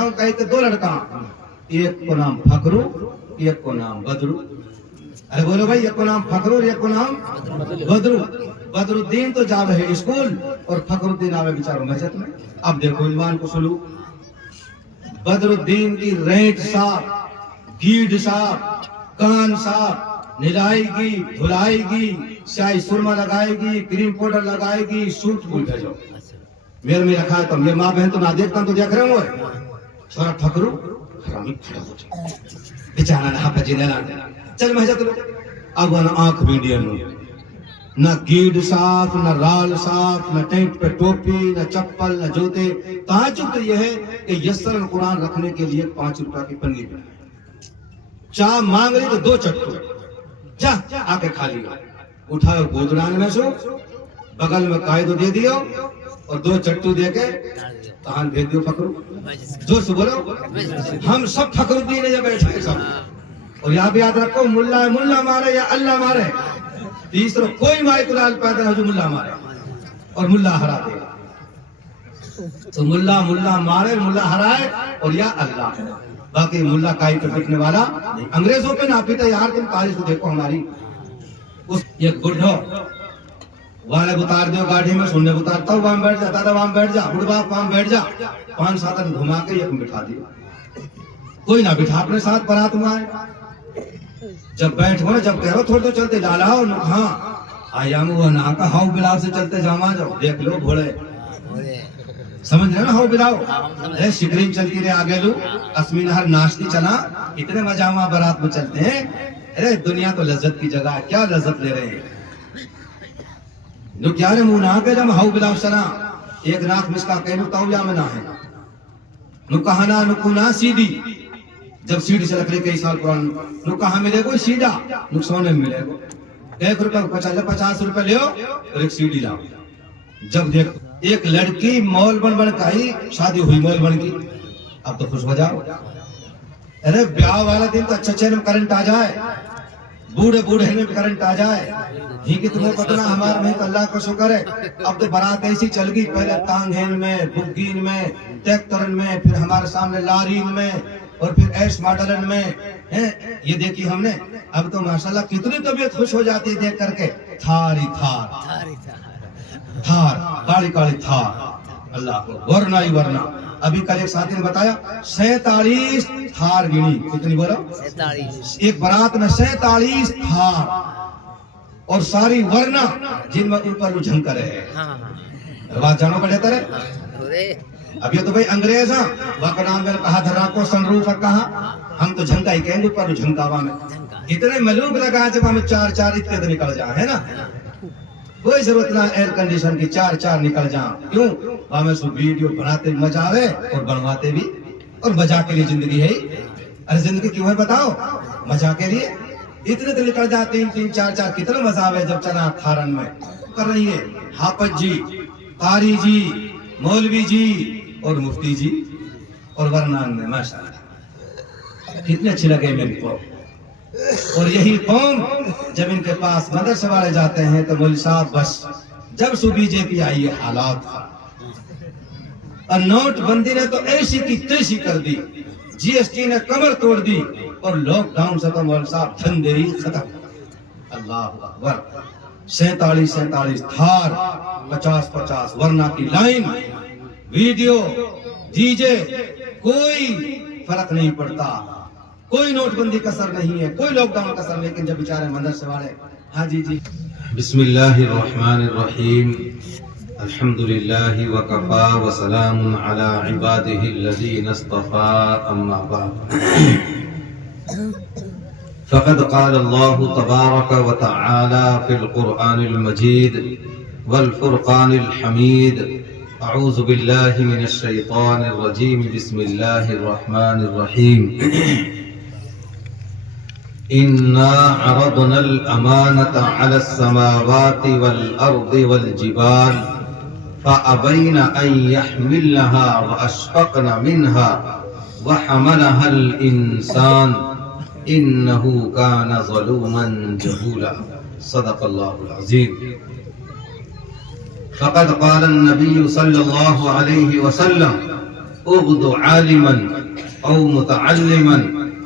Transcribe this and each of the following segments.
لڑکاؤں کا ایک 2 لڑکا, ایک کو نام فخرو, ایک کو نام بدرو. ارے بولو بھائی, ایک کو نام فخرو اور ایک کو نام بدرو. بدر الدین تو جاوے ہے اسکول اور فخر الدین آوے بیچاروں مسجد میں. اب دیکھو ایمان کو سلو, بدر الدین کی رینٹ صاف, گیڈ صاف, کان صاف, نلائے گی, دھلائے گی, شاہی سرما لگائے گی, کریم پاؤڈر لگائے گی, سوٹ بھول بھیجو. میرے میں رکھا ہے تو یہ ماں بہن تو نہ دیکھتا تو دیکھ رہے ہوں. چھوڑا پھکرو حرامی کھڑا ہو جائے بیچارہ نہ پجی نہ چل مسجد لو. اب نہ آنکھ میڈیم نہ گیڈ صاف, نہ رال صاف, نہ ٹینٹ پہ ٹوپی, نہ چپل, نہ جوتے. تعجب تو یہ ہے کہ یسر القرآن رکھنے کے لیے 5 روپے کی پنی میں چاہ مانگ رہی تو 2 چٹو جا آ کے کھا لیا. اٹھاؤ گودران میں سو, بغل میں قائد دے دیو اور 2 چٹو دے کے کہاں بھیج دیو. فخرو جو سے بولو, ہم سب فخر الدین ہے بیٹھے سب. اور یہاں بھی یاد رکھو, ملا ملا مارے یا اللہ مارے, تیسرا کوئی مائک لال پیدا ہو جو ملا مارے اور ملا ہرا دے. تو ملا ملا مارے, ملا ہرائے اور یا اللہ. باقی ملا کائی پر ٹکنے والا انگریزوں پہ نہ پیتا. یار تم تاریخ کو دیکھو ہماری. اس ایک بڈھو والے اتار دیو گاڑی میں, سننے اتارتا ہوں, وہاں بیٹھ جا دادا, وہاں بیٹھ جا بڑھا, وہاں بیٹھ جا. 5-7 دن گھما کے ایک بٹھا دیا. کوئی نہ بٹھا اپنے ساتھ برات میں آئے. جب بیٹھو نا, جب کہہ رہو تھوڑے تو چلتے لالاؤ ہاں آیا وہ نہ کا ہاؤ بلاؤ سے چلتے جاما جاؤ. دیکھ لو گھوڑے سمجھ رہے نا, ہاؤ بلاؤ. ارے شکرین چلتی رہے آگے لو, اسمین ہر ناشتی چلا, اتنے مجامع برات میں چلتے ہیں. ارے دنیا تو لذت کی جگہ ہے, کیا لذت لے رہے ہیں جو کیا رہے منہ نہ کے جب ہاؤ بلاؤ چلا. ایک راک مسکا کہنو تاؤ یا میں نہ ہے نو کہانا نو کنا سیدھی. جب سیڑھی سے رکھ لے کئی سال قرآن نو کہاں ملے گو سیدھا, نقصان میں ملے گو. 1 روپے 50 روپے لے اور ایک سیڑھی لاؤ. جب دیکھ ایک لڑکی مول بن کائی شادی ہوئی مول بن کی, اب تو خوش ہو جاؤ. ارے بیاہ والا دن تو اچھے میں کرنٹ آ جائے, بوڑھے میں کرنٹ آ جائے. ہی کہ تمہیں پتنا ہمارے میں اللہ کا شکر ہے. اب تو برات ایسی چل گئی, پہلے تانگین میں, بگین میں, ٹیکٹرن میں, پھر ہمارے سامنے لارین میں, اور پھر ایس ماڈلن میں. یہ دیکھی ہم نے. اب تو ماشاءاللہ کتنی طبیعت خوش ہو جاتی ہے دیکھ کر کے. تھاری تھار کالی کالی تھار, اللہ کو ورنہ ہی ورنہ. ابھی کل ایک ساتھی نے بتایا 47 تھار گنی. کتنی بولو؟ 47. ایک برات میں 47 تھار اور ساری ورنہ جن میں اوپر جھنک رہے ہیں. بات جانو پڑے ترے. اب یہ تو بھئی انگریز ہیں, وقت نام میں کہا دھرا کو سن روف کہا, ہم تو جھنکا ہی کہیں گے اوپر جھنکاوا میں. اتنے ملوک لگا جب ہمیں 4 اتنے نکل جائیں, ہے نا. کوئی ضرورت نہ ایئر کنڈیشن کی, 4 نکل جائیں. کیوں ہمیں سو ویڈیو بناتے مزہ آوے اور بنواتے بھی, اور مزہ کے لیے زندگی ہے. ارے زندگی کیوں ہے بتاؤ؟ مزہ کے لیے. اتنے تو نکل جاتے 3 4 کتنا مزہ آوے جب چلا تھارن میں کر رہی ہے. حافظ جی, قاری جی, مولوی جی اور مفتی جی اور ورنان میں ماشاءاللہ کتنے اچھے لگے میرے کو. اور یہی قوم جب ان کے پاس مدرسے والے جاتے ہیں تو مولوی صاحب بس جب سو بی جے پی آئی یہ حالات تھا. اور نوٹ بندی نے تو ایسی کی تیسی کر دی, جی ایس ٹی نے کمر توڑ دی, اور لاک ڈاؤن سے تو مولوی صاحب دھندے ہی ختم. اللہ اکبر. 47 تھار, 50 ورنہ کی لائن, ویڈیو, ڈی جے, کوئی فرق نہیں پڑتا. کوئی نوٹ بندی کا اثر نہیں ہے, کوئی لاک ڈاؤن کا اثر. لیکن جب بیچارے مدرسے والے, ہاں جی بسم اللہ الرحمن الرحیم. الحمد للہ وکفا وسلام علی عبادہ الذین اصطفى, اما بعد. فقد قال اللہ تبارک وتعالی فی القرآن المجید والفرقان الحمید. اعوذ باللہ من الشیطان الرجیم. بسم اللہ الرحمن الرحیم. إنا عرضنا الأمانة على السماوات والأرض والجبال فأبين أن يحملنها وأشفقن منها وحملها الإنسان إنه كان ظلوما جهولا. صدق الله العظيم. فقد قال النبي صلى الله عليه وسلم اغد عالما او متعلما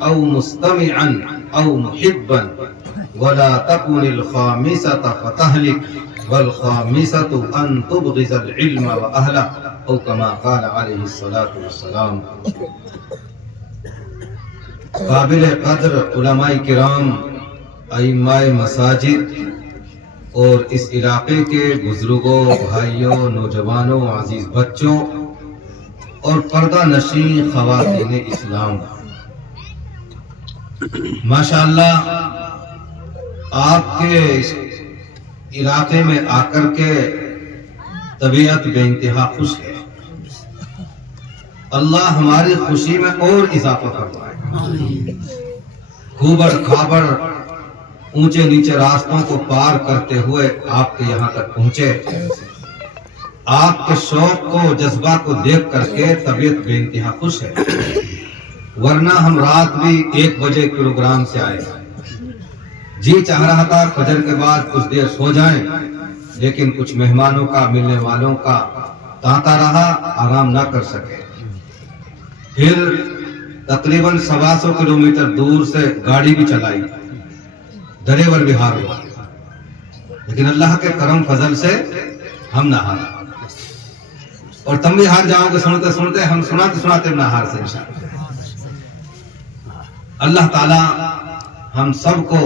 او مستمعا او محبا ولا تكن الخامسة فتهلك والخامسة ان تبغض العلم واهله او كما قال عليه الصلاة والسلام۔ قابل قدر علماء کرام، ائمہ مساجد اور اس علاقے کے بزرگوں، بھائیوں، نوجوانوں، عزیز بچوں اور پردہ نشین خواتین اسلام، ماشاءاللہ آپ کے اس علاقے میں آ کر کے طبیعت بے انتہا خوش ہے۔ اللہ ہماری خوشی میں اور اضافہ فرمائے۔ گھوبڑ کھابڑ اونچے نیچے راستوں کو پار کرتے ہوئے آپ کے یہاں تک پہنچے۔ آپ کے شوق کو، جذبہ کو دیکھ کر کے طبیعت بے انتہا خوش ہے، ورنہ ہم رات بھی 1 بجے پروگرام سے آئے، جی چاہ رہا تھا فجر کے بعد کچھ دیر سو جائیں، لیکن کچھ مہمانوں کا، ملنے والوں کا تانتا رہا، آرام نہ کر سکے۔ پھر تقریباً 125 کلومیٹر دور سے گاڑی بھی چلائی، ڈرائیور بھی ہار ہوا، لیکن اللہ کے کرم فضل سے ہم نہ ہارا، اور تم بھی ہار جاؤ گے سنتے سنتے، ہم سناتے سناتے نہ ہار سے انشاءاللہ۔ اللہ تعالی ہم سب کو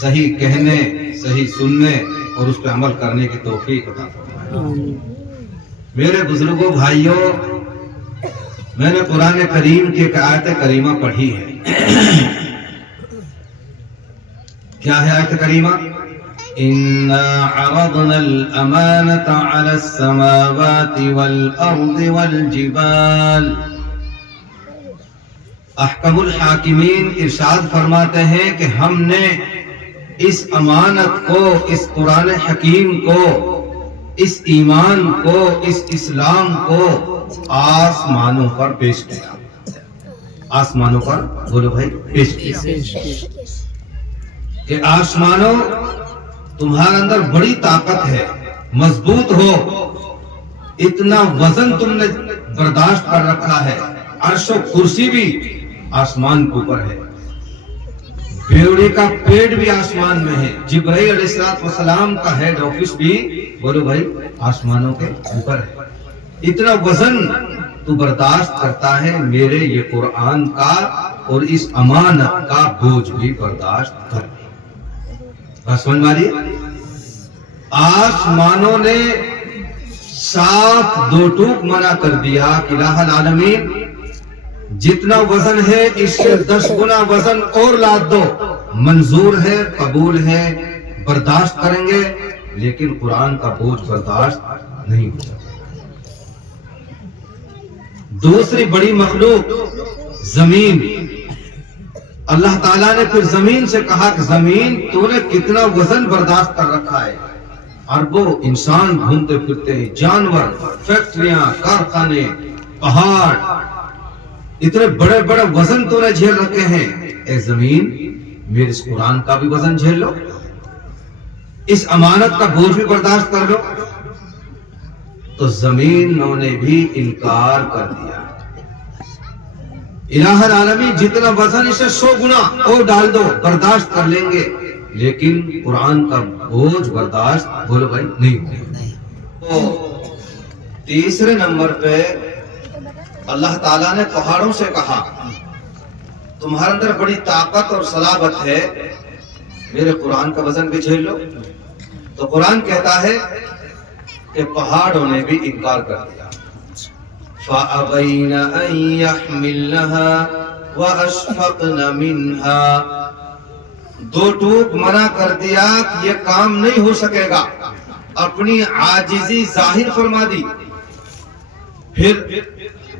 صحیح کہنے، صحیح سننے اور اس پہ عمل کرنے کی توفیق عطا فرمائے۔ میرے بزرگوں، بھائیوں، میں نے قرآن کریم کی ایک آیت کریمہ پڑھی ہے۔ کیا ہے آیت کریمہ؟ اِنَّا عَرَضْنَا الْأَمَانَةَ عَلَى السَّمَاوَاتِ وَالْأَرْضِ وَالْجِبَالِ۔ احکم الحاکمین ارشاد فرماتے ہیں کہ ہم نے اس امانت کو، اس قرآن حکیم کو، اس ایمان کو، اس اسلام کو آسمانوں پر پیش کیا۔ آسمانوں پر بولو بھائی، پیش کیا کہ آسمانوں تمہارے اندر بڑی طاقت ہے، مضبوط ہو، اتنا وزن تم نے برداشت کر رکھا ہے، عرش و کرسی بھی آسمان کے اوپر ہے، بیوڑی کا پیٹ بھی آسمان میں ہے، جبرائیل علیہ السلام کا ہیڈ آفس بھی بولو بھائی آسمانوں کے اوپر ہے۔ اتنا وزن تو برداشت کرتا ہے، میرے یہ قرآن کا اور اس امانت کا بوجھ بھی برداشت کر۔ بس سمجھ ماری، آسمانوں نے صاف 2 ٹوک منع کر دیا کہ الہ العالمین جتنا وزن ہے اس سے 10 گنا وزن اور لاد دو، منظور ہے، قبول ہے، برداشت کریں گے، لیکن قرآن کا بوجھ برداشت نہیں ہو سکتا۔ دوسری بڑی مخلوق زمین، اللہ تعالیٰ نے پھر زمین سے کہا کہ زمین تو نے کتنا وزن برداشت کر رکھا ہے، اربوں انسان گھومتے پھرتے ہیں، جانور، فیکٹریاں، کارخانے، پہاڑ، اتنے بڑے بڑے وزن تو نے جھیل رکھے ہیں، اے زمین میرے اس قرآن کا بھی وزن جھیل لو، اس امانت کا بوجھ بھی برداشت کر لو۔ تو زمینوں نے بھی انکار کر دیا، الہ العالمین جتنا وزن اسے 100 گنا اور ڈال دو، برداشت کر لیں گے، لیکن قرآن کا بوجھ برداشت بولو بھائی نہیں ہوگا۔ تو تیسرے نمبر پہ اللہ تعالیٰ نے پہاڑوں سے کہا تمہارے اندر بڑی طاقت اور صلابت ہے، میرے قرآن کا وزن بھی جھیل لو۔ تو قرآن کہتا ہے کہ پہاڑوں نے بھی انکار کر دیا، فَأَبَيْنَ أَن يَحْمِلْنَهَا وَأَشْفَقْنَ مِنْهَا۔ 2 ٹوک منع کر دیا کہ یہ کام نہیں ہو سکے گا، اپنی عاجزی ظاہر فرما دی۔ پھر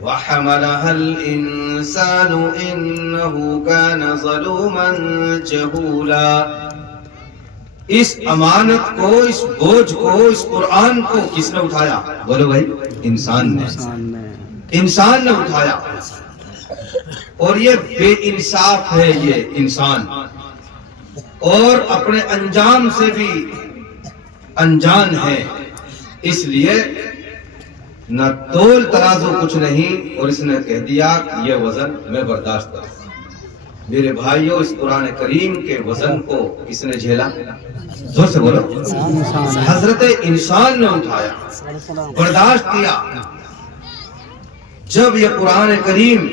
وَحَمَلَهَا الْإِنسَانُ إِنَّهُ كَانَ ظَلُومًا جَهُولًا۔ اس امانت کو، اس بوجھ کو، اس قرآن کو کس نے اٹھایا؟ بولو بھائی، انسان نے اٹھایا، اور یہ بے انصاف ہے یہ انسان، اور اپنے انجام سے بھی انجان ہے۔ اس لیے نہ تول ترازو کچھ نہیں، اور اس نے کہہ دیا کہ یہ وزن میں برداشت کروں۔ میرے بھائیوں، اس قرآن کریم کے وزن کو کس نے جھیلا؟ زور سے بولو۔ حضرت انسان نے اٹھایا، برداشت کیا۔ جب یہ قرآن کریم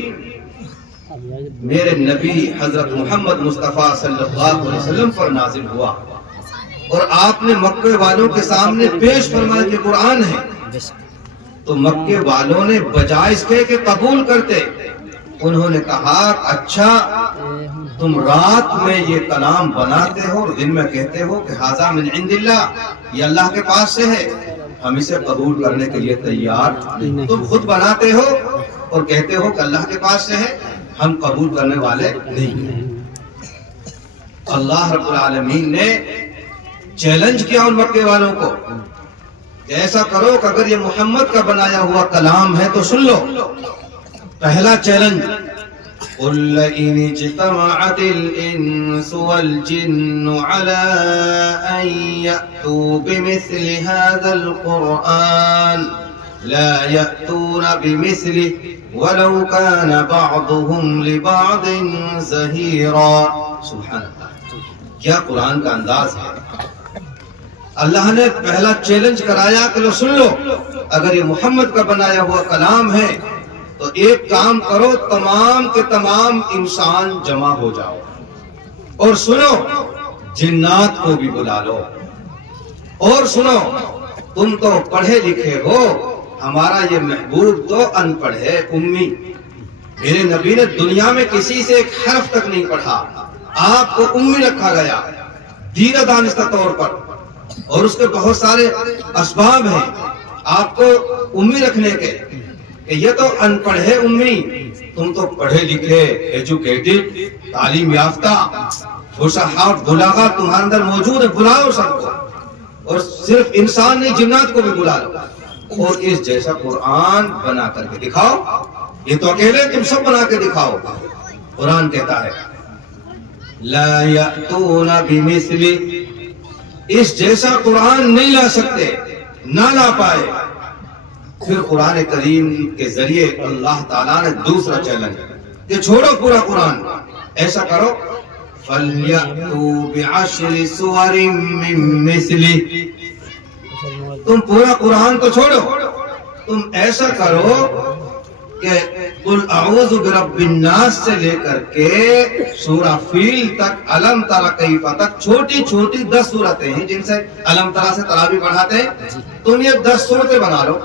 میرے نبی حضرت محمد مصطفیٰ صلی اللہ علیہ وسلم پر نازل ہوا اور آپ نے مکے والوں کے سامنے پیش فرمایا کہ قرآن ہے، تو مکے والوں نے بجائے اس کے کہ قبول کرتے، انہوں نے کہا اچھا تم رات میں یہ کلام بناتے ہو اور دن میں کہتے ہو کہ ھذا من عند اللہ، یہ اللہ کے پاس سے ہے، ہم اسے قبول کرنے کے لیے تیار نہیں۔ تم خود بناتے ہو اور کہتے ہو کہ اللہ کے پاس سے ہے، ہم قبول کرنے والے نہیں۔ اللہ رب العالمین نے چیلنج کیا ان مکے والوں کو کہ ایسا کرو کہ اگر یہ محمد کا بنایا ہوا کلام ہے تو سن لو۔ پہلا چیلنج، قُلْ لَئِنِ اجْتَمَعَتِ الْإِنسُ وَالْجِنُّ عَلَىٰ أَن يَأْتُوا بِمِثْلِ هَٰذَا الْقُرْآنِ لَا يَأْتُونَ بِمِثْلِهِ وَلَوْ كَانَ بَعْضُهُمْ لِبَعْضٍ ظَهِيرًا۔ سبحان اللہ، کیا قرآن کا انداز ہے۔ اللہ نے پہلا چیلنج کرایا کہ لو سن لو، اگر یہ محمد کا بنایا ہوا کلام ہے تو ایک کام کرو، تمام کے تمام انسان جمع ہو جاؤ اور سنو، جنات کو بھی بلا لو اور سنو، تم تو پڑھے لکھے ہو، ہمارا یہ محبوب تو ان پڑھ ہے، امی۔ میرے نبی نے دنیا میں کسی سے ایک حرف تک نہیں پڑھا، آپ کو امی رکھا گیا دیرہ دانستہ طور پر، اور اس کے بہت سارے اسباب ہیں آپ کو امی رکھنے کے، کہ یہ تو ان پڑھ ہے امی، تم تو پڑھے لکھے، ایجوکیٹڈ، تعلیم یافتہ، فصحاء بلاغہ تمہارے اندر موجود ہے، بلاؤ سب کو، اور صرف انسان نہیں جنات کو بھی بلا لو، اور اس جیسا قرآن بنا کر کے دکھاؤ۔ یہ تو اکیلے تم سب بنا کے دکھاؤ۔ قرآن کہتا ہے لا یأتون بمثل، اس جیسا قرآن نہیں لا سکتے، نہ لا پائے۔ پھر قرآن کریم کے ذریعے اللہ تعالیٰ نے دوسرا چیلنج کہ چھوڑو پورا قرآن، ایسا کرو فَلْيَأْتُوا بِعَشْرِ سُوَرٍ مِّن مِّثْلِهِ، تم پورا قرآن تو چھوڑو، تم ایسا کرو کہ قُلْ أَعُوذُ بِرَبِّ النَّاسِ سے لے کر کے سورہ فیل تک، علم تر کیف تک، چھوٹی چھوٹی 10 سورتیں ہیں جن سے علم تر سے تراویح پڑھاتے ہیں، تم یہ 10 سورتیں بنا لو،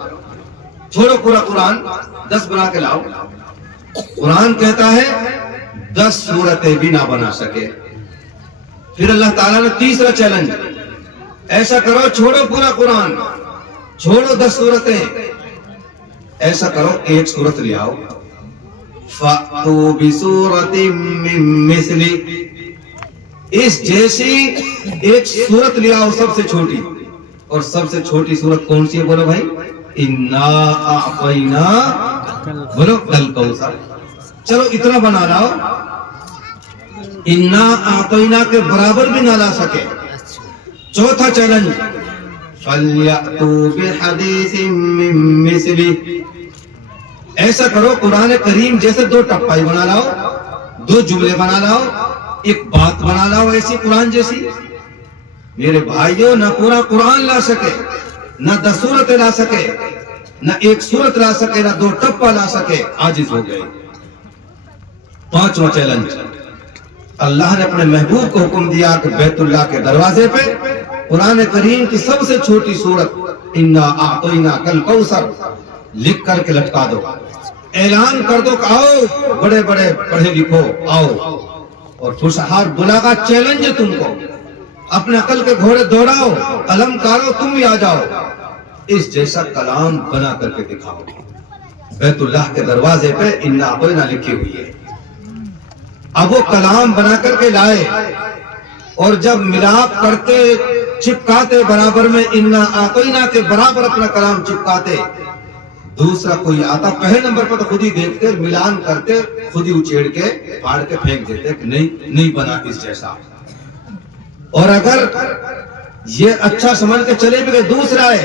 چھوڑو پورا قرآن، 10 بنا کے لاؤ۔ قرآن کہتا ہے 10 سورتیں بھی نہ بنا سکے۔ پھر اللہ تعالیٰ نے تیسرا چیلنج، ایسا کرو چھوڑو پورا قرآن، چھوڑو 10 سورتیں، ایسا کرو ایک سورت لے آؤ، فَأْتُوا بِسُورَةٍ مِّن مِّثْلِهِ، اس جیسی ایک سورت لے آؤ سب سے چھوٹی، اور سب سے چھوٹی سورت کون سی ہے بولو بھائی؟ اِنَّا أَعْطَيْنَا، بولو الْكَوْثَرَ۔ چلو اتنا بنا لاؤ، اِنَّا أَعْطَيْنَا کے برابر بھی نہ لا سکے۔ چوتھا چیلنج، فَلْيَأْتُوا بِحَدِيثٍ مِّن مِّثْلِهِ، ایسا کرو قرآن کریم جیسے 2 ٹپائی بنا لاؤ، 2 جملے بنا لاؤ، ایک بات بنا لاؤ ایسی قرآن جیسی۔ میرے بھائیوں، نہ پورا قرآن لا سکے، نہ 10 سورتیں لا سکے، نہ ایک سورت لا سکے، نہ 2 ٹپا لا سکے، عاجز ہو گئے۔ پانچواں چیلنج، اللہ نے اپنے محبوب کو حکم دیا کہ بیت اللہ کے دروازے پہ قرآن کریم کی سب سے چھوٹی سورت اِنَّا أَعْطَيْنَاكَ الْكَوْثَرَ لکھ کر کے لٹکا دو، اعلان کر دو کہ آؤ بڑے بڑے پڑھے لکھو آؤ، اور فصحاء بلاغہ چیلنج ہے تم کو، اپنے عقل کے گھوڑے دوڑاؤ، قلم کارو تم بھی آ جاؤ، اس جیسا کلام بنا کر کے دکھاؤ۔ بیت اللہ کے دروازے پہ اِنَّا أَعْطَيْنَا لکھی ہوئی ہے، اب وہ کلام بنا کر کے لائے، اور جب ملاپ کرتے چپکاتے برابر میں اِنَّا أَعْطَيْنَا کے برابر اپنا کلام چپکاتے، دوسرا کوئی آتا پہلے نمبر پر تو خود ہی دیکھتے، ملان کرتے، خود ہی اچھیڑ کے پھاڑ کے پھینک دیتے کہ نہیں بنا اس جیسا۔ اور اگر یہ اچھا سمجھ کے چلے بھی گئے، دوسرا ہے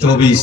24।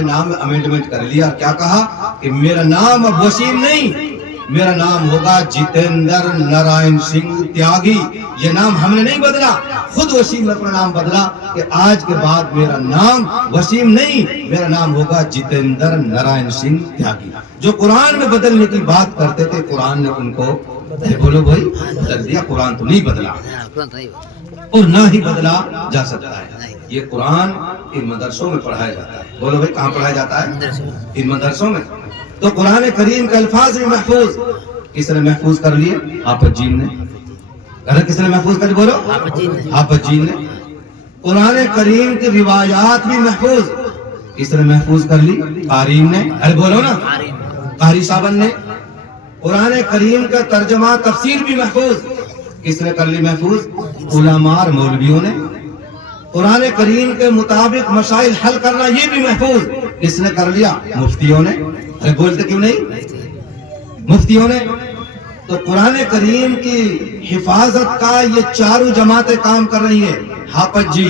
نام میں امینڈمنٹ کر لیا. کیا کہا کہ میرا نام اب وسیم نہیں, میرا نام ہوگا جتیندر نارائن سنگھ تیاگی. یہ نام ہم نے نہیں بدلا, خود وسیم نے اپنا نام بدلا کہ آج کے بعد میرا نام وسیم نہیں, میرا نام ہوگا جتیندر نارائن سنگھ تیاگی. جو قرآن میں بدلنے کی بات کرتے تھے قرآن نے ان کو بولو بھائی بدل دیا. قرآن تو نہیں بدلا اور نہ ہی بدلا جا سکتا ہے. یہ قرآن ان مدرسوں میں پڑھایا جاتا ہے. بولو بھائی کہاں پڑھایا جاتا ہے؟ ان مدرسوں میں. تو قرآن کریم کے الفاظ بھی محفوظ کس نے محفوظ کر لیے؟ آپت جین نے. کس نے محفوظ کر لی؟ بولو آپت جین نے. قرآن کریم کی روایات بھی محفوظ کس نے محفوظ کر لی؟ قارئین نے. ارے بولو نا, قاری صاحب نے. قرآن کریم کا ترجمہ تفسیر بھی محفوظ کس نے کر لی محفوظ؟ علماء اور مولویوں نے. قرآن کریم کے مطابق مسائل حل کرنا یہ بھی محفوظ کس نے کر لیا؟ مفتیوں نے. ارے بولتے کیوں نہیں؟ مفتیوں نے. تو قرآن کریم کی حفاظت کا یہ چاروں جماعتیں کام کر رہی ہیں, حافظ جی,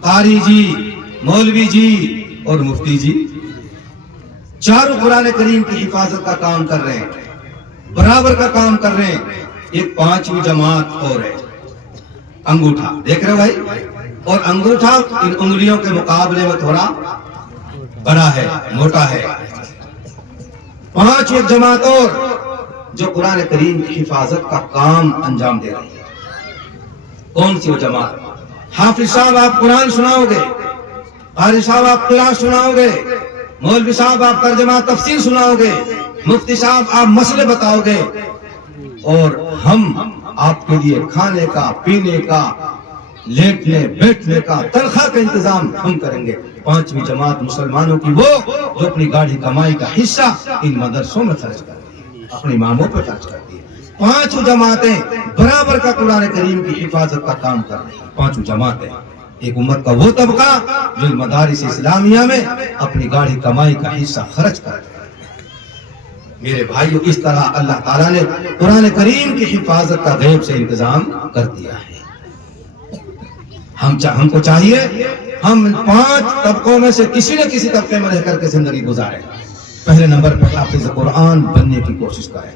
قاری جی, مولوی جی اور مفتی جی. چاروں قرآن کریم کی حفاظت کا کام کر رہے ہیں, برابر کا کام کر رہے ہیں. ایک پانچویں جماعت اور ہے, انگوٹھا. دیکھ رہے ہو بھائی, اور انگوٹھا ان انگلیوں کے مقابلے میں تھوڑا بڑا ہے, موٹا ہے. پانچ ایک جماعت اور جو قرآن کریم کی حفاظت کا کام انجام دے رہی ہے. کون سی وہ جماعت؟ حافظ صاحب آپ قرآن سناؤ گے, قاری صاحب آپ قرآن سناؤ گے, مولوی صاحب آپ ترجمہ تفسیر سناؤ گے, مفتی صاحب آپ مسئلے بتاؤ گے, اور ہم آپ کے لیے کھانے کا, پینے کا, لیٹنے بیٹھنے کا, تنخواہ کا انتظام ہم کریں گے. پانچویں جماعت مسلمانوں کی وہ جو اپنی گاڑی کمائی کا حصہ ان مدرسوں میں خرچ کرتی ہے, اپنی اماموں پہ خرچ کرتی ہے. پانچوں جماعتیں برابر کا قرآن کریم کی حفاظت کا کام کر رہی ہیں. پانچوں جماعتیں ایک امت کا وہ طبقہ جو مدارس اسلامیہ میں اپنی گاڑی کمائی کا حصہ خرچ کر رہا ہے. میرے بھائیو, اس طرح اللہ تعالیٰ نے قرآن کریم کی حفاظت کا غیب سے انتظام کر دیا ہے. ہم کو چاہیے ہم پانچ طبقوں میں سے کسی نہ کسی طبقے میں رہ کر کے زندگی گزاریں. پہلے نمبر پر حافظ قرآن بننے کی کوشش کریں,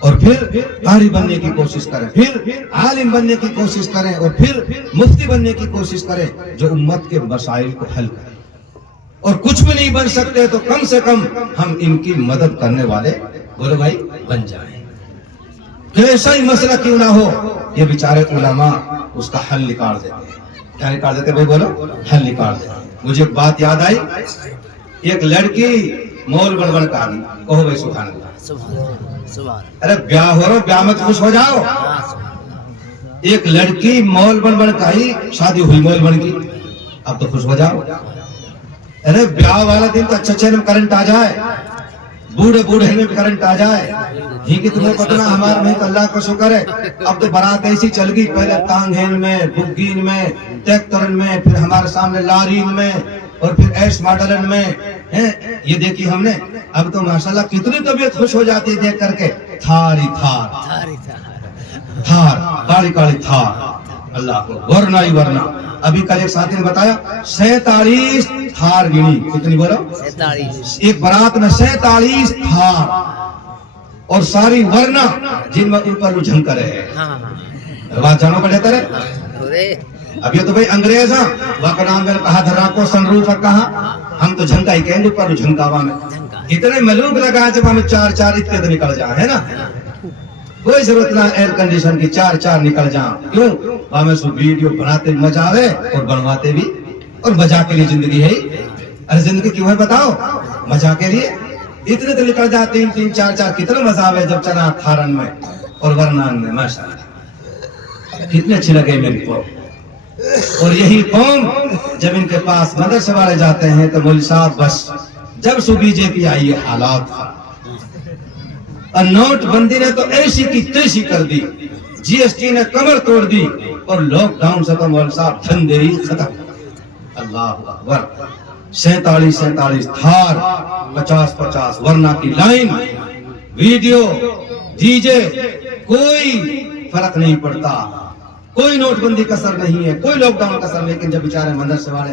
اور پھر قاری بننے کی کوشش کریں, پھر عالم بننے کی کوشش کریں, اور پھر مفتی بننے کی کوشش کریں جو امت کے مسائل کو حل کریں. اور کچھ بھی نہیں بن سکتے تو کم سے کم ہم ان کی مدد کرنے والے بولو بھائی بن جائیں. کیسا ہی مسئلہ کیوں نہ ہو, یہ بیچارے علماء اس کا حل نکال دیتے ہیں. کیا نکال دیتے بھائی بولو؟ حل نکال دیتے ہیں. مجھے ایک بات یاد آئی, ایک لڑکی مول بن بن کا گئی. کہو بھائی سبحان اللہ. ارے بیاہ ہو رہا, بیاہ میں خوش ہو جاؤ. ایک لڑکی مول بن بن کا ہی شادی ہوئی مول بن کی, اب تو خوش ہو جاؤ. ارے بیاہ والا دن تو اچھے میں کرنٹ آ جائے, بوڑھے میں بھی کرنٹ آ جائے. ہی کہ تمہیں پتہ نا ہمارے میں تو اللہ کا شکر ہے, اب تو برات ایسی چل گئی. پہلے تانگین میں, بگین میں, ٹریکٹرن میں, پھر ہمارے سامنے لارین میں, اور پھر ایس ماڈلن میں. یہ دیکھی ہم نے, اب تو ماشاءاللہ کتنی طبیعت خوش ہو جاتی ہے دیکھ کر کے. تھار کالی کالی تھار, اللہ کو ورنہ ہی ورنہ. ابھی کل ایک ساتھی نے بتایا 47 تھار گنی. کتنی بولو؟ 47. ایک برات میں 47 تھار, اور ساری ورنہ جن میں اوپر جھنک رہے ہیں. بات جانو کا بہتر ہے. اب یہ تو بھائی انگریز ہیں, واقع نام میں کہا دھرا کو سن روف کہا, ہم تو جھنکا ہی کہیں گے اوپر جھنکاوا میں. اتنے ملوک لگا جب ہمیں 4 اتنے نکل جائیں, ہے نا. کوئی ضرورت نہ ایئر کنڈیشن کی, 4 نکل جائیں. کیوں؟ ہمیں سو ویڈیو بناتے مزہ آوے اور بنواتے بھی, اور مزہ کے لیے زندگی ہے. ارے زندگی کیوں ہے بتاؤ؟ مزہ کے لیے. اتنے تو نکل جاتے 3 4 کتنا مزہ آوے جب چنا تھارن میں اور ورنان میں. ماشاءاللہ کتنے اچھے لگے میرے کو. اور یہی قوم جب ان کے پاس مدرسے والے جاتے ہیں تو مولوی صاحب بس جب سو بی جے پی آئی ہے حالات تھا, اور نوٹ بندی نے تو ایسی کی تیسی کر دی, جی ایس ٹی نے کمر توڑ دی, اور لاک ڈاؤن سے تو مولوی صاحب دھندے ہی ختم. اللہ اکبر. 47 تھار, 50 ورنہ کی لائن, ویڈیو, ڈی جے, کوئی فرق نہیں پڑتا. کوئی نوٹ بندی کا اثر نہیں ہے, کوئی لاک ڈاؤن کا اثر. لیکن جب بیچارے مدرسے والے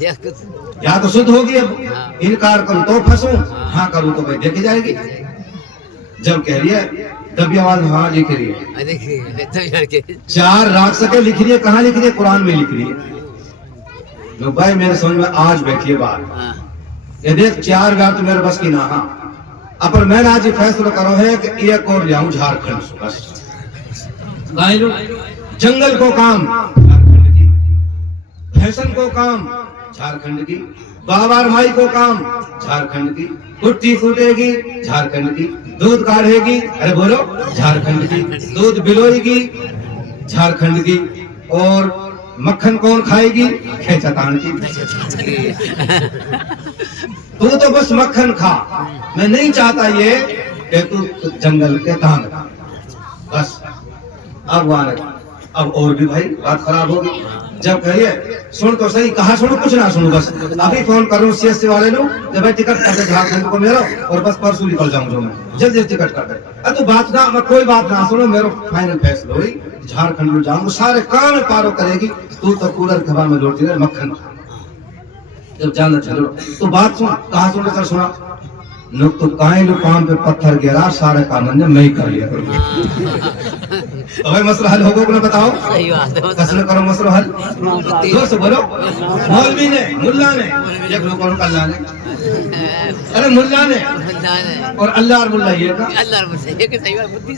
یا تو شدھ ہوگی, اب انکار کروں تو پھنسوں, ہاں کروں تو بھائی دیکھی جائے گی. جب کہہ رہی ہے دبی آواز ہاں لکھ رہی ہے, 4 راگ سکے لکھ رہی ہے, کہاں لکھ رہی ہے؟ قرآن میں لکھ رہی ہے. لو بھائی میرے سمجھ میں آج بیٹھیے بات, یہ دیکھ 4 بار تو میرے بس کی نہ, ہاں اپر میں نے آج یہ فیصلہ کرو ہے کہ ایک اور لے آؤں جھارکھنڈ سے, بس جنگل کو کام جھارکھنڈ کی, فیشن کو کام جھارکھنڈ کی, بابار مائی کو کام جھارکھنڈ کی, کٹی پھوٹے گی جھارکھنڈ کی, دودھ کاڑھے گی ارے بولو جھارکھنڈ کی, دودھ بلوئے گی جھارکھنڈ کی, اور مکھن کون کھائے گی؟ کھیچتان کی. تو بس مکھن کھا, میں نہیں چاہتا یہ کہ تو جنگل کے دان کھا, بس. اب اور بھی بھائی بات خراب ہوگی. جب کہیے سن تو صحیح, کہا سنو کچھ نہ سنو, بس ابھی فون کروں سی ایس سی والے لو کہ بھائی ٹکٹ کر دے جھارکھنڈ کو میرا, اور بس پرسوں نکل جاؤں جو میں جلدی ٹکٹ کر دے. تو بات نہ, میں کوئی بات نہ سنو, میرا فائنل فیصلہ ہوئی جھارکھنڈ میں جاؤں, سارے کام پارو کرے گی, تو کولر کے بعد میں لوٹتی رہے مکھن. جب جانا چلو تو بات سن, کہاں سن کر سنا, لوگ تو کائیں لو کام پہ پتھر گرا, سارے کام نے میں ہی کر لیا. تو بھائی مسئلہ حل ہوگا کہ نہ بتاؤ, کسن کرو مسئلہ حل, دوست بولو. مولوی نے, ملا نے, ایک لوگ اور اللہ نے, ارے ملا نے اور اللہ اور ملا یہ کا,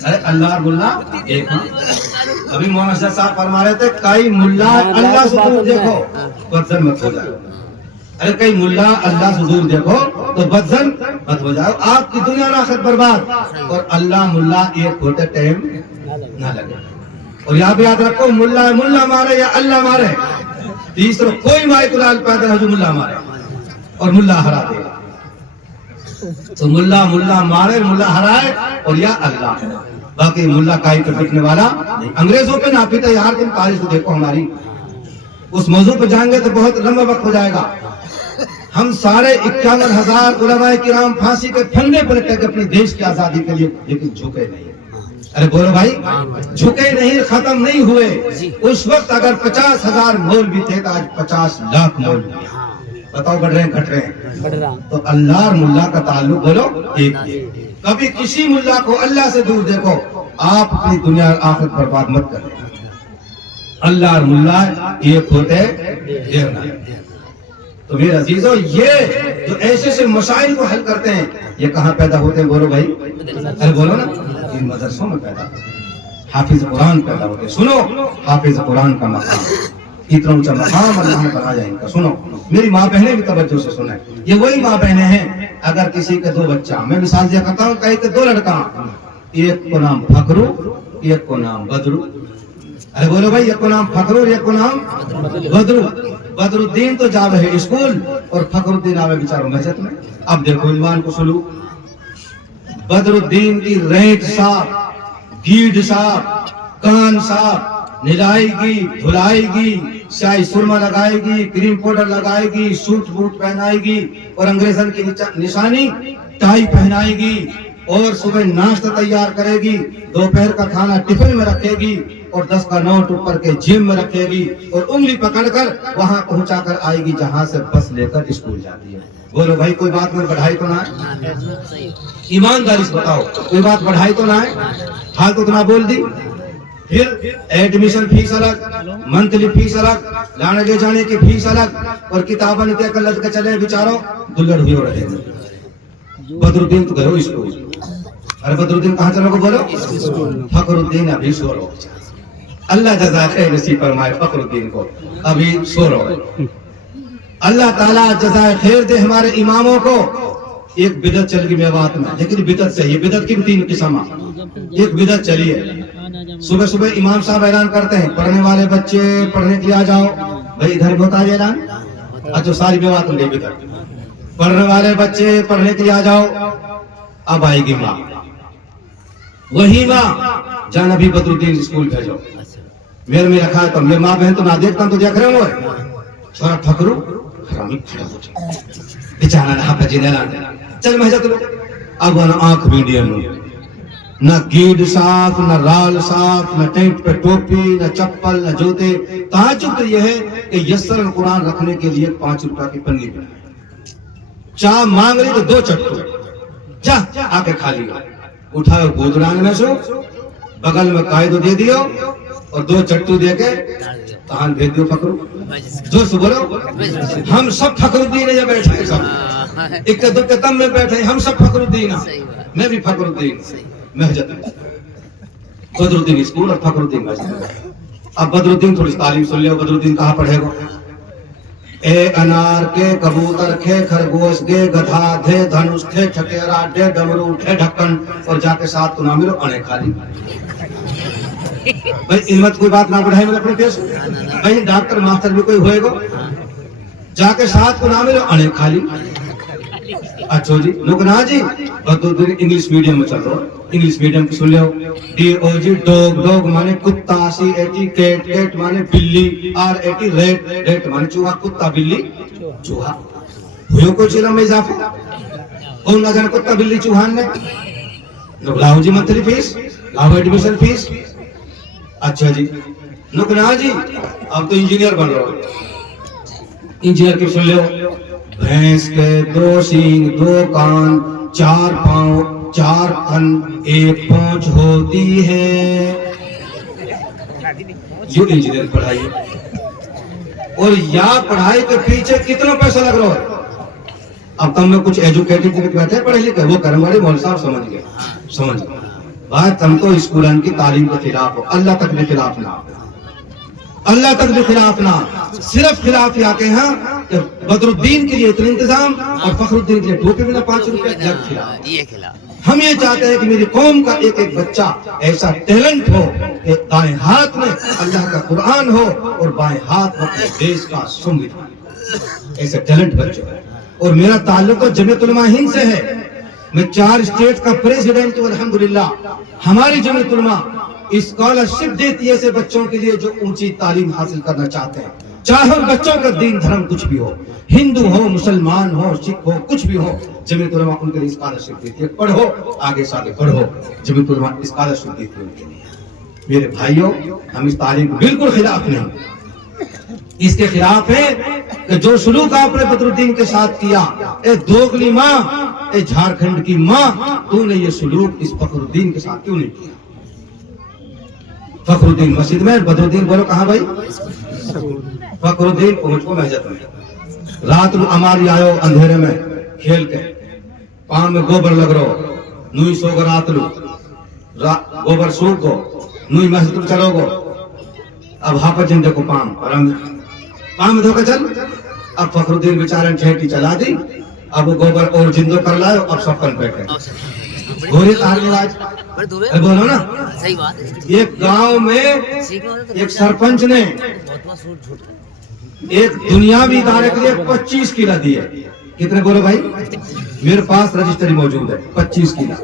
ارے اللہ اور ملا ایک. ابھی مولانا شاہ صاحب فرما رہے تھے کئی ملا اللہ سے دور دیکھو بدزن مت ہو جائے, ارے کئی ملا اللہ سے دور دیکھو تو بدزن مت ہو جائے, آپ کی دنیا اور آخرت برباد, اور اللہ ملا ایک ہوتے ٹائم نہ لگے. اور یہاں بھی یاد رکھو, ملا مارے یا اللہ مارے, تیسرا کوئی مائی کلال پیدا ہے جو ملا مارے اور ملا ہرا دے. تو ملا مارے, ملا ہرائے, اور یا اللہ. باقی ملا کائی پر پٹنے والا انگریزوں پہ نہ پیتا. یار تم تاریخ کو دیکھو ہماری, اس موضوع پہ جائیں گے تو بہت لمبا وقت ہو جائے گا. ہم سارے 51,000 علماء کرام پھانسی کے پھندے پر لٹک کے اپنے دیش کی آزادی کے لیے, لیکن جھکے نہیں. ارے بولو بھائی, جھکے نہیں, ختم نہیں ہوئے. اس وقت اگر 50,000 مولوی تھے تو آج 50 لاکھ مولوی. بتاؤ بڑھ رہے ہیں گھٹ رہے ہیں؟ تو اللہ اور ملا کا تعلق بولو ایک. کبھی کسی ملا کو اللہ سے دور دیکھو, آپ اپنی دنیا اور آخرت برباد مت کریں. اللہ اور ملا ایک ہوتے دیر نہ. تو میرے عزیزو, یہ جو ایسے مسائل کو حل کرتے ہیں, یہ کہاں پیدا ہوتے ہیں بولو بھائی؟ ارے بولو نا, ان مدرسوں میں پیدا ہوتے ہیں. حافظ قرآن پیدا ہوتے ہیں. سنو, حافظ قرآن کا مقام اتنا اونچا مقام اللہ نے بنایا ان کا. سنو, میری ماں بہنیں بھی توجہ سے سنیں, یہ وہی ماں بہنیں ہیں. اگر کسی کے 2 بچہ, میں مثال دیا کرتا ہوں, کہیں کہ 2 لڑکا, ایک کو نام فخرو, ایک کو نام بدرو. ارے بولو بھائی, ایک کو نام فخرو اور ایک کو نام بدرو. بدر الدین تو جا رہے اسکول, اور فخر الدین آوے بیچاروں مسجد میں. اب دیکھو ایمان کو سلو, بدر الدین کی رینٹ صاف, گیڈ صاف, کان صاف, نلائے گی, دھلائے گی, سیاہی سرما لگائے گی, کریم پاؤڈر لگائے گی, سوٹ بوٹ پہنائے گی, اور انگریزن کی نشانی ٹائی پہنائے گی, اور صبح ناشتہ تیار کرے گی, دوپہر کا کھانا ٹفن میں رکھے گی, اور 10 کا نوٹ اوپر کے جیب میں رکھے گی, اور انگلی پکڑ کر وہاں پہنچا کر آئے گی جہاں سے بس لے کر اسکول جاتی ہے. بولو بھائی, کوئی بات میں بڑھائی تو نہ ہے؟ ایمانداری سے بتاؤ, کوئی بات بڑھائی تو نہ ہے؟ حال تو نہ بول دی. پھر ایڈمیشن فیس الگ, منتھلی فیس الگ, لانے لے جانے کی فیس الگ, اور کتابیں لے کر لد کے چلے بیچاروں دلہڑ ہوئی ہو رہے ہیں. بدر الدین تو گئے اسکول. ارے بدر الدین کہاں چلو گے بولو؟ فخر الدین ابھی سو رہو. اللہ جزائے خیر نصیب فرمائے فخر الدین کو, ابھی سو رہو. اللہ تعالیٰ جزائے خیر دے ہمارے اماموں کو. ایک بدعت چل گئی میوات میں, لیکن بدعت سے, یہ بدعت کی بھی 3 قسم. ایک بدعت چلی ہے, صبح صبح امام صاحب اعلان کرتے ہیں, پڑھنے والے بچے پڑھنے کے لیے آ جاؤ. بھائی ادھر بھی ہوتا ہے اعلان, اچھا ساری میوات میں بدعت. پڑھنے والے بچے پڑھنے کے لیے آ جاؤ. اب آئے گی ماں, وہی ماں جہاں نبی بدر الدین اسکول بھیجو. میرے میں رکھا ہے تو میرے ماں بہن تو نہ دیکھتا ہوں تو دیکھ رہے ہو, چھوڑا پھکرو حرامی کھڑا ہو جائے بیچارہ نہ پہ جینے لانے چل محجت لو. اب وہ آنکھ میڈیم نہ گیڈ صاف, نہ رال صاف, نہ ٹینٹ پہ ٹوپی, نہ چپل, نہ جوتے. تعجب تو یہ ہے کہ یسر قرآن رکھنے کے لیے 5 روپے کی پنی میں چاہ مانگ رہی تو 2 چٹو جا آ کے کھا لیا اٹھاؤ گودران میں سو بغل میں قائد دے دیو اور 2 چٹو دے کے کہاں بھیج دیو فخر جو سو بولو ہم سب فخر الدین ہے بیٹھے سب ایک دو تم میں بیٹھے ہم سب فخر الدین میں بھی فخر الدین مہجت بدر الدین اسکول اور فخر الدین مسجد اب بدر الدین تھوڑی تعلیم سن لو بدر الدین کہاں پڑھے گا اے انار کے کبوتر کے خرگوش کے گدھا تھے دھنوش تھے ٹھکیرا ڈے ڈمرو ٹھے ڈھکن اور جا کے ساتھ تو نہ ملو انے کھالی بھائی علمت کوئی بات نہ بڑھائے میں اپنے پیش بھائی ڈاکٹر ماسٹر بھی کوئی ہوئے گا جا کے ساتھ کو نہ ملو انے کھالی اچھو جی لکنا جی بدر انگلش میڈیم میں چل رہا انگلش میڈیم کی سن لے ہو ڈی او جی ڈوگ ڈوگ مانے کتا سی ایٹی کیٹ کیٹ مانے بلی آر ایٹی ریٹ ریٹ مانے چوہا کتا بلی چوہا ہوئے کوئی چیلہ میں اضافہ کون نہ جانے کتا بلی چوہان نے لاؤ جی منتھلی فیس لاؤ ایڈمیشن فیس اچھا جی لکنا جی اب تو انجینئر بن رہا ہو انجینئر کی سن لے ہو بھینس کے 2 سینگ 2 کان 4 پاؤں 4 تھن 1 پونچھ ہوتی ہے جو انجینئر پڑھائی اور یا پڑھائی کے پیچھے کتنا پیسہ لگ رہا ہے اب تم میں کچھ ایجوکیٹڈ بیٹھے پڑھے لکھے وہ کرم والے مول صاحب سمجھ گئے بات تم تو اسکولن کی تعلیم کے خلاف ہو اللہ تک کے خلاف نہ اللہ تک بھی خلاف نہ صرف خلاف یہ آتے ہیں کہ بدر الدین کے لیے اتنے انتظام اور فخر الدین کے لیے ٹوپی بھی نہ 5 روپے جب خلاف ہم یہ چاہتے ہیں کہ میری قوم کا ایک ایک بچہ ایسا ٹیلنٹ ہو کہ دائیں ہاتھ میں اللہ کا قرآن ہو اور بائیں ہاتھ میں اپنے دیش کا سنویدھان ایسے ٹیلنٹ بچے اور میرا تعلق جمعیت علماء ہند سے ہے میں 4 اسٹیٹ کا پریزیڈنٹ ہوں الحمدللہ ہماری جمعیت علماء اسکالرشپ دیتی ہے ایسے بچوں کے لیے جو اونچی تعلیم حاصل کرنا چاہتے ہیں چاہے ان بچوں کا دین دھرم کچھ بھی ہو ہندو ہو مسلمان ہو سکھ ہو کچھ بھی ہو جمعیت علماء ان کے لیے اسکالرشپ دیتی ہے پڑھو آگے سے آگے پڑھو جمعیت علماء اسکالرشپ دیتی ہے ان کے لیے میرے بھائیوں ہم اس تعلیم کے بالکل خلاف نہیں اس کے خلاف ہے کہ جو سلوک آپ نے بدر الدین کے ساتھ کیا اے دوگلی ماں اے جھارکھنڈ کی ماں تو نے یہ سلوک اس فخر الدین کے ساتھ کیوں نہیں کیا فخر الدین مسجد میں بدر الدین بولو کہاں بھائی فخر الدین پہنچ کو مہجت میں رات نو اماری آئو اندھیرے میں کھیل کے پان میں گوبر لگ رہو نوئی سو گو رات نو گوبر سوک گو نوئی مسجد چلو گو اب ہاپا جن دیکھو پام میں دھوکا چل اب فخر الدین بیچارن ٹھیٹی چلا دی اب وہ گوبر اور جندو کر لائے اب سب کن بیٹھے گوری تارنے واج بولو نا ایک گاؤں میں ایک سرپنچ نے ایک دنیاوی ادارے کے لیے 25 کیلا دیے کتنے بولو بھائی میرے پاس رجسٹری موجود ہے 25 کیلا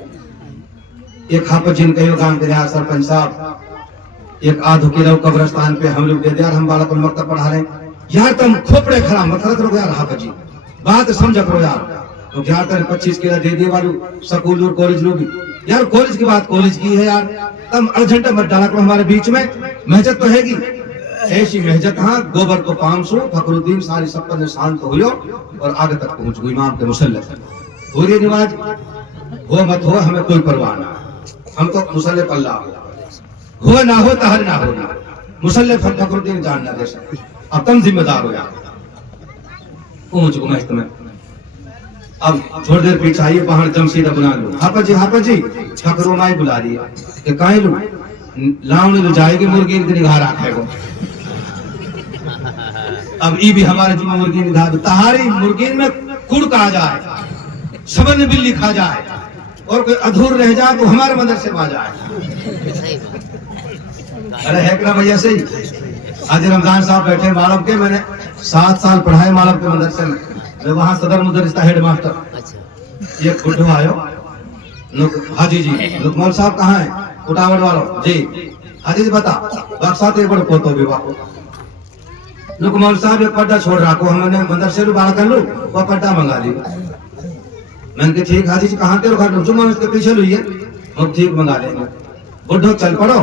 ایک ہاپا جن کہیو گام کے یہاں سرپنچ صاحب ایک آدھو کیلو قبرستان پہ ہم لوگ دے دیا ہم بالک المکتب پڑھا رہے ہیں یار تم کھوپڑے کھڑا مت کرو یار ہاپا جی بات سمجھا کرو یار تو کیا 25 کیلا دے دیے والو سکول اور کالج لوگ یار کالج کی بات کالج کی ہے یار تم ارجنٹ مت ڈالا کرو ہمارے بیچ میں مہجت تو ہے گی ایسی مہجت ہاں گوبر کو 500 فخر الدین ساری سب پر شانت ہوئے اور آگے تک پہنچ گئی امام کے مسلح ہو رہی نماز ہو مت ہو ہمیں کوئی پرواہ نہ ہم تو مسلح پر اللہ ہو نہ ہو تہر نہ ہونا مسلح پر فخر الدین جان نہ دے سکتے اب تم ذمہ دار ہو جاؤ پہنچ گو مہجت میں اب تھوڑی دیر پیچھے آئیے باہر جمشیدہ بنا لو ہاپا جی فخر مائی بلا رہی ہے کہ کہیں لو لاؤں نے لو جائے گی مرگین کی نگاہ رکھے گو اب ای بھی ہمارے جمعہ مرگین نگاہ تہاری مرگین میں کڑ کہا جائے سبن بلی کھا جائے اور کوئی ادھور رہ جائے تو ہمارے مدرسے میں آ جائے ارے ہے کہ بھیا سے آج رمضان صاحب بیٹھے مالب کے میں نے 7 سال پڑھائے مالب کے مدرسے میں وہاں صدر مدرس تھا ہیڈ ماسٹر یہ بڈھو آئے حاجی جی لکمول صاحب کہاں ہیں اٹاوڑ والوں جی حاجی جی بتا باقسات ایک بڑے پوتو بھی واقع لکمول صاحب ایک پردہ چھوڑ رہا کو ہم نے مدرسے رو بارا کر لو وہ پردہ منگا لی میں نے کہا ٹھیک حاجی جی کہاں تیرو گھر لو جمعہ اس کے پیچھے لوئیے ہم ٹھیک منگا لیں گے بڈھو چل پڑو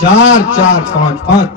4-4-5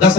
10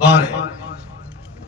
12।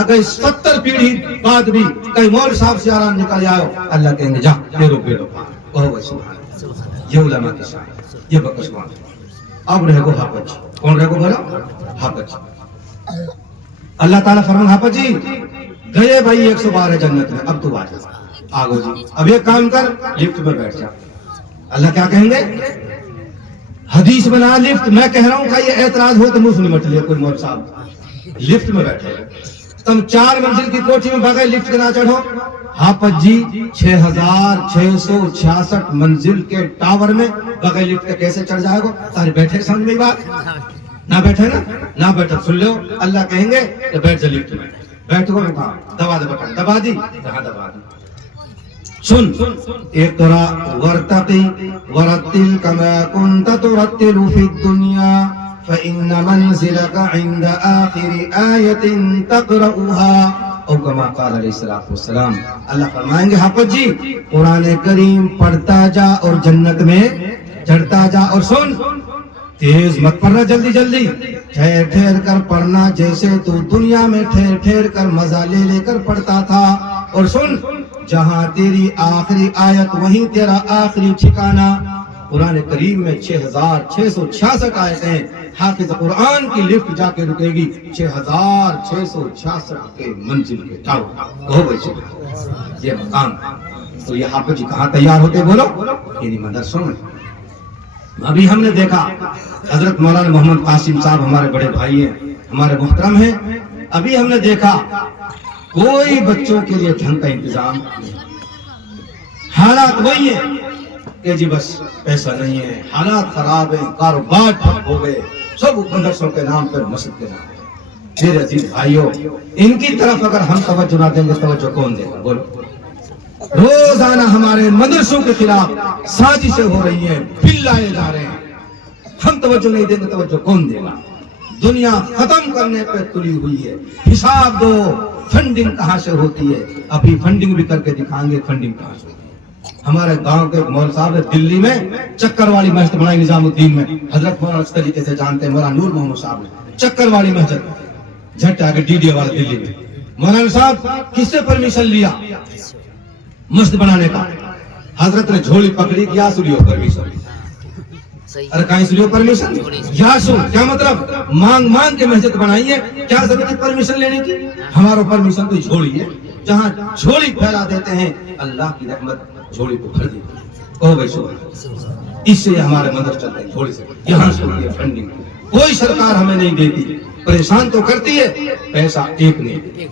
اگر 70 پیڑھی بعد بھی کئی مول صاحب سے آرام نکل جاؤ اللہ کہیں گے جا تیرو بیٹو کہو سبحان اللہ. یہ علماء کی شان ہے, یہ بکشوان. اب رہ گو حافظ. کون رہ گو بولو؟ حافظ. اللہ تعالیٰ فرمان حافظ جی گئے بھائی 112 جنت میں, اب تو آگو جی اب ایک کام کر لفٹ میں بیٹھ جا. اللہ کیا کہیں گے؟ حدیث بنا لفٹ. میں کہہ رہا ہوں کہ یہ اعتراض ہو تو منہ نہیں مٹ لیا کوئی مول صاحب. لفٹ میں بیٹھے تم 4 منزل کی کوٹھی میں بغیر لفٹ کے نہ چڑھو. حافظ جی 6666 منزل کے ٹاور میں بغیر لفٹ کے کیسے چڑھ جائے گا؟ سارے بیٹھے سمجھ میں بات نہ بیٹھے نا نہ بیٹھے. سن لو اللہ کہیں گے کہ بیٹھ جا لفٹ میں. بیٹھو میں کہا دبا دے بٹن دبا دی کہاں دبا دی. سن اقرا ورتقی ورتل کما کنت ترتل فی الدنیا فإن منزلك عند آخر آیت تقرأها او کما قال علیہ السلام. اللہ فرمائیں گے حافظ جی قرآن کریم پڑھتا جا اور جنت میں چڑھتا جا. اور سن تیز مت پڑھنا, جلدی جلدی ٹھہر ٹھہر کر پڑھنا جیسے تو دنیا میں ٹھہر ٹھہر کر مزہ لے لے کر پڑھتا تھا. اور سن جہاں تیری آخری آیت وہیں تیرا آخری ٹھکانہ. قرآن کریم میں 6666 آیتیں. حافظ قرآن کی لفٹ جا کے رکے گی 6666 کے منزل کے ٹاور. یہ مقام. تو یہ حافظ جی کہاں تیار ہوتے بولو؟ انہی مدرسوں میں. ابھی ہم نے دیکھا حضرت مولانا محمد قاسم صاحب ہمارے بڑے بھائی ہیں, ہمارے محترم ہیں. ابھی ہم نے دیکھا کوئی بچوں کے لیے ڈھنگ کا انتظام نہیں. حالات وہی ہیں کہ جی بس پیسہ نہیں ہے, حالات خراب ہیں, کاروبار ٹھپ ہو گئے, سب مدرسوں کے نام پر مسجد کے نام پر. میرے عزیز بھائیوں ان کی طرف اگر ہم توجہ نہ دیں گے توجہ کون دے گا بولو؟ روزانہ ہمارے مدرسوں کے خلاف سازشیں ہو رہی ہیں, بل لائے جا رہے ہیں. ہم توجہ نہیں دیں گے توجہ کون دے گا؟ دنیا ختم کرنے پہ تلی ہوئی ہے. حساب دو فنڈنگ کہاں سے ہوتی ہے. ابھی فنڈنگ بھی کر کے دکھائیں گے فنڈنگ کہاں سے ہوتی ہے. ہمارے گاؤں کے مول صاحب نے دلی میں چکر والی مسجد بنائی نظام الدین میں. حضرت مولانا اس طریقے سے جانتے ہیں مولانا نور محمد صاحب نے چکر والی مسجد جھٹ آگے ڈی ڈی والا دلی میں. مولانا صاحب کس سے پرمیشن لیا مسجد بنانے کا؟ حضرت نے جھولی پکڑی کیا سلیو پرمیشن. ارے کہیں سلیو پرمیشن یا سو کیا مطلب مانگ مانگ کے مسجد بنائی ہے. کیا ضرورت ہے پرمیشن لینے کی؟ ہمارا پرمیشن تو جھولی ہے. جہاں جھولی پھیلا دیتے ہیں اللہ کی رحمت جھولی کو بھر دیتی ہے. او بھائی سبحان, اس سے ہمارے مدرسے چلتے ہیں جھولی سے. یہاں سے ہوتی ہے فنڈنگ. کوئی سرکار ہمیں نہیں دیتی, پریشان تو کرتی ہے, پیسہ ایک نہیں دیتی.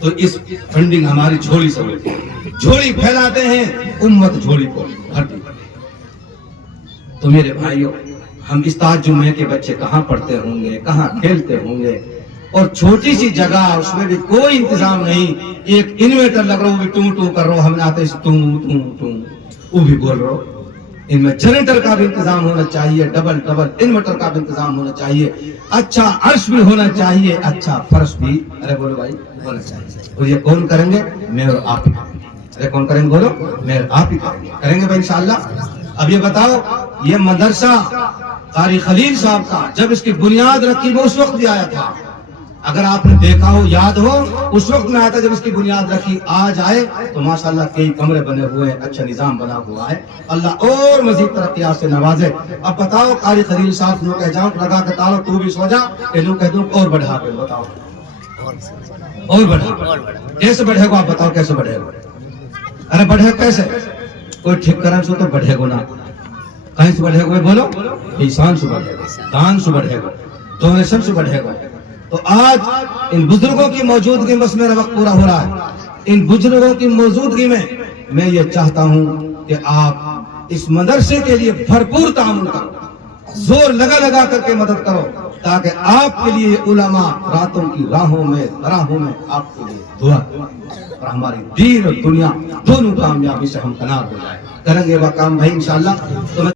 تو اس فنڈنگ ہماری جھولی سے ہوتی ہے. جھولی پھیلاتے ہیں امت جھولی کو بھرتی ہے. تو میرے بھائیوں ہم اس تاجمعے کے بچے کہاں پڑھتے ہوں گے, کہاں کھیلتے ہوں گے, اور چھوٹی سی جگہ اس میں بھی کوئی انتظام نہیں. ایک انویٹر لگ رہا, وہ بھی ٹوں ٹوں کر رہا, ہم نے آتے ٹوں ٹوں ٹوں وہ بھی بول رہا. ان میں جنریٹر کا بھی انتظام ہونا چاہیے, ڈبل انورٹر کا بھی انتظام ہونا چاہیے, اچھا عرش بھی ہونا چاہیے, اچھا فرش بھی ارے بولو بھائی ہونا چاہیے. اور یہ کون کریں گے؟ میں اور آپ ہی کریں گے. ارے کون کریں گے بولو؟ میں اور آپ ہی کریں گے بھائی انشاءاللہ. اب یہ بتاؤ یہ مدرسہ قاری خلیل صاحب کا جب اس کی بنیاد رکھی وہ اس وقت بھی آیا تھا. اگر آپ نے دیکھا ہو یاد ہو اس وقت میں آیا تھا جب اس کی بنیاد رکھی. آج آئے تو ماشاءاللہ کئی کمرے بنے ہوئے ہیں, اچھا نظام بنا ہوا ہے. اللہ اور مزید ترقیات سے نوازے. اب بتاؤ قاری خلیل صاحب نو کہ جاؤ لگا کے تالو تو بھی سو جا, کہ نو کہہ دوں اور بڑھا کے بتاؤ اور بڑھا کیسے بڑھے گا؟ آپ بتاؤ کیسے بڑھے گا؟ ارے بڑھے کیسے؟ کوئی ٹھیک کرن سو تو بڑھے گا نا. کہیں سے بڑھے گا بولو؟ احسان سے بڑھے گا, دان سے بڑھے گا, ڈونیشن سے بڑھے گا. تو آج ان بزرگوں کی موجودگی میں بس میرا وقت پورا ہو رہا ہے. ان بزرگوں کی موجودگی میں یہ چاہتا ہوں کہ آپ اس مدرسے کے لیے بھرپور تعاون کرو, زور لگا کر کے مدد کرو, تاکہ آپ کے لیے علماء راتوں کی راہوں میں آپ کے لیے دعا اور ہماری دین اور دنیا دونوں کامیابی سے ہم کنار ہو جائیں. کریں گے وہ کام بھائی انشاءاللہ.